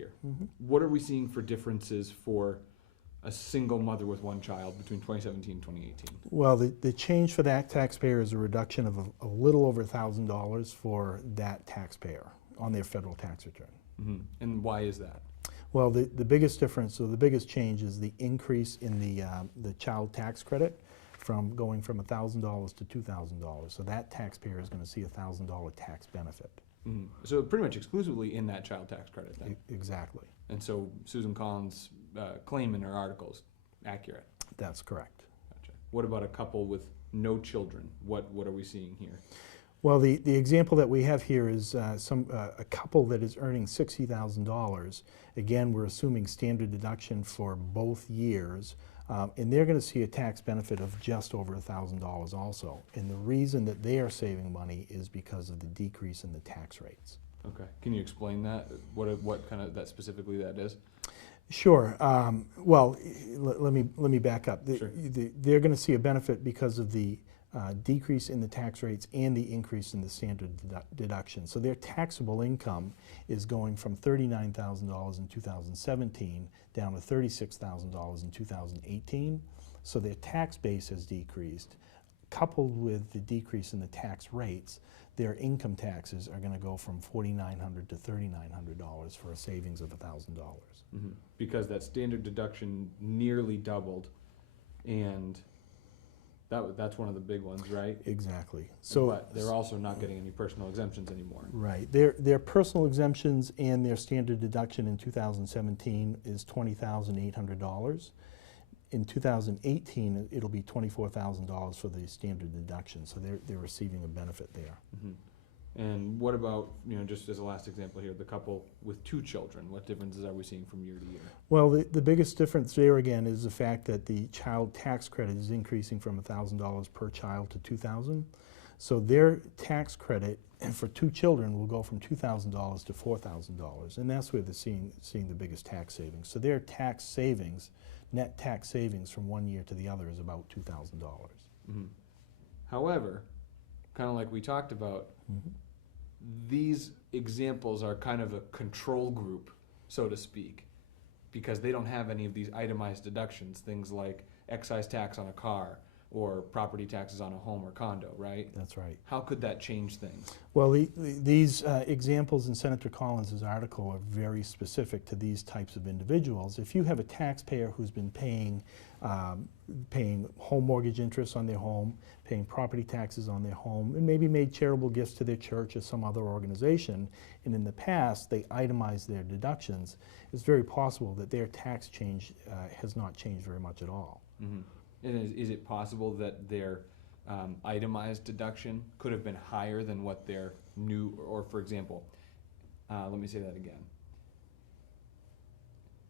here. Mm-hmm. What are we seeing for differences for a single mother with one child between 2017 and 2018? Well, the change for that taxpayer is a reduction of a little over $1,000 for that taxpayer on their federal tax return. Mm-hmm. And why is that? Well, the biggest difference, or the biggest change, is the increase in the child tax credit from going from $1,000 to $2,000. So that taxpayer is going to see a $1,000 tax benefit. Mm-hmm. So pretty much exclusively in that child tax credit then? Exactly. And so Susan Collins' claim in her article is accurate? That's correct. Gotcha. What about a couple with no children? What are we seeing here? Well, the example that we have here is a couple that is earning $60,000. Again, we're assuming standard deduction for both years, and they're going to see a tax benefit of just over $1,000 also. And the reason that they are saving money is because of the decrease in the tax rates. Okay. Can you explain that? What kind of that specifically that is? Sure. Well, let me back up. Sure. They're going to see a benefit because of the decrease in the tax rates and the increase in the standard deduction. So their taxable income is going from $39,000 in 2017 down to $36,000 in 2018. So their tax base has decreased. Coupled with the decrease in the tax rates, their income taxes are going to go from $4,900 to $3,900 for a savings of $1,000. Mm-hmm. Because that standard deduction nearly doubled, and that's one of the big ones, right? Exactly. So, but they're also not getting any personal exemptions anymore. Right. Their personal exemptions and their standard deduction in 2017 is $20,800. In 2018, it'll be $24,000 for the standard deduction. So they're receiving a benefit there. Mm-hmm. And what about, just as a last example here, the couple with two children? What differences are we seeing from year to year? Well, the biggest difference there again is the fact that the child tax credit is increasing from $1,000 per child to $2,000. So their tax credit for two children will go from $2,000 to $4,000, and that's where they're seeing the biggest tax savings. So their tax savings, net tax savings from one year to the other, is about $2,000. Mm-hmm. However, kind of like we talked about, Mm-hmm. these examples are kind of a control group, so to speak, because they don't have any of these itemized deductions, things like excise tax on a car or property taxes on a home or condo, right? That's right. How could that change things? Well, these examples in Senator Collins' article are very specific to these types of individuals. If you have a taxpayer who's been paying home mortgage interest on their home, paying property taxes on their home, and maybe made charitable gifts to their church or some other organization, and in the past they itemized their deductions, it's very possible that their tax change has not changed very much at all. Mm-hmm. And is it possible that their itemized deduction could have been higher than what their new, or for example, let me say that again.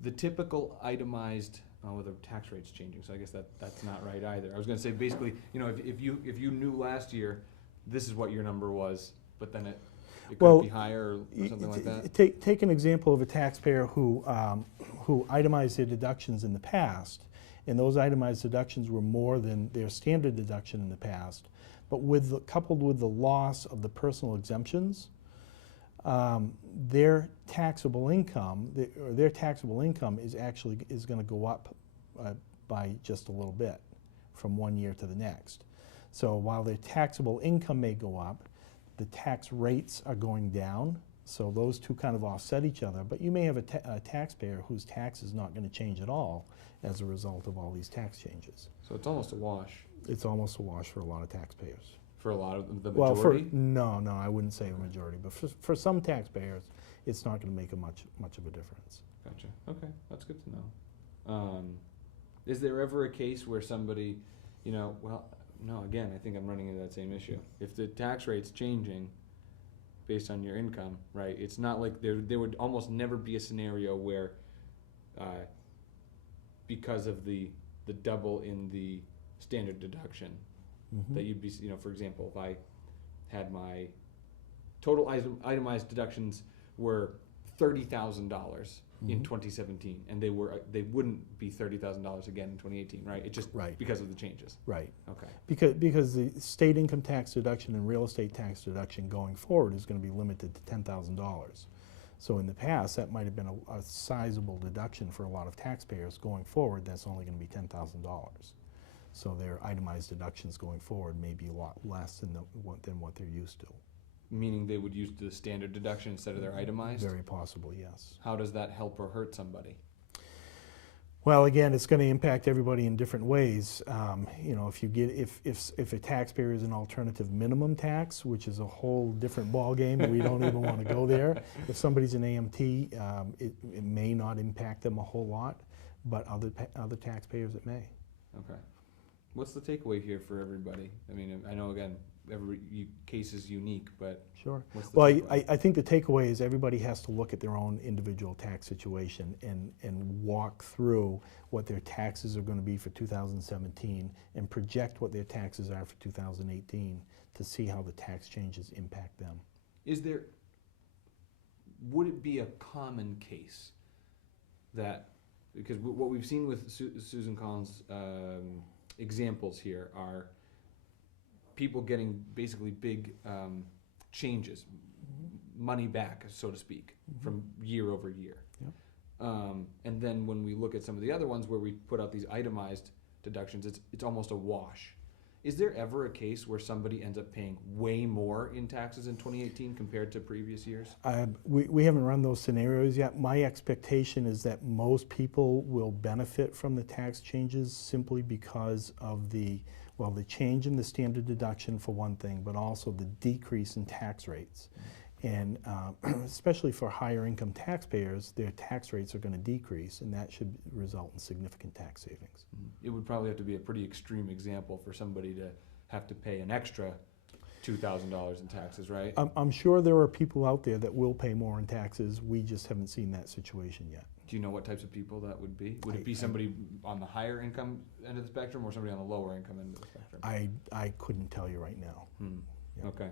The typical itemized, well, the tax rate's changing, so I guess that's not right either. I was going to say basically, if you knew last year, this is what your number was, but then it could be higher or something like that. Take an example of a taxpayer who itemized their deductions in the past, and those itemized deductions were more than their standard deduction in the past, but coupled with the loss of the personal exemptions, their taxable income is going to go up by just a little bit from one year to the next. So while their taxable income may go up, the tax rates are going down. So those two kind of offset each other, but you may have a taxpayer whose tax is not going to change at all as a result of all these tax changes. So it's almost a wash. It's almost a wash for a lot of taxpayers. For a lot of the majority? Well, no, I wouldn't say a majority, but for some taxpayers, it's not going to make much of a difference. Gotcha. Okay, that's good to know. Is there ever a case where somebody, well, no, again, I think I'm running into that same issue. If the tax rate's changing based on your income, right, it's not like there would almost never be a scenario where because of the double in the standard deduction, Mm-hmm. that you'd be, for example, if I had my total itemized deductions were $30,000 in 2017, and they wouldn't be $30,000 again in 2018, right? It just because of the changes. Right. Okay. Because the state income tax deduction and real estate tax deduction going forward is going to be limited to $10,000. So in the past, that might have been a sizable deduction for a lot of taxpayers. Going forward, that's only going to be $10,000. So their itemized deductions going forward may be a lot less than what they're used to. Meaning they would use the standard deduction instead of their itemized? Very possible, yes. How does that help or hurt somebody? Well, again, it's going to impact everybody in different ways. You know, if a taxpayer is an alternative minimum tax, which is a whole different ballgame, we don't even want to go there. If somebody's an AMT, it may not impact them a whole lot, but other taxpayers it may. Okay. What's the takeaway here for everybody? I mean, I know, again, every case is unique, but Sure. what's the Well, takeaway? I think the takeaway is everybody has to look at their own individual tax situation and walk through what their taxes are going to be for 2017 and project what their taxes are for 2018 to see how the tax changes impact them. Would it be a common case that, because what we've seen with Susan Collins' examples here are people getting basically big changes, money back, so to speak, from year over year. Yep. And then when we look at some of the other ones where we put out these itemized deductions, it's almost a wash. Is there ever a case where somebody ends up paying way more in taxes in 2018 compared to previous years? We haven't run those scenarios yet. My expectation is that most people will benefit from the tax changes simply because of the change in the standard deduction for one thing, but also the decrease in tax rates. And especially for higher income taxpayers, their tax rates are going to decrease, and that should result in significant tax savings. It would probably have to be a pretty extreme example for somebody to have to pay an extra $2,000 in taxes, right? I'm sure there are people out there that will pay more in taxes. We just haven't seen that situation yet. Do you know what types of people that would be? Would it be somebody on the higher income end of the spectrum or somebody on the lower income end of the spectrum? I couldn't tell you right now. Okay.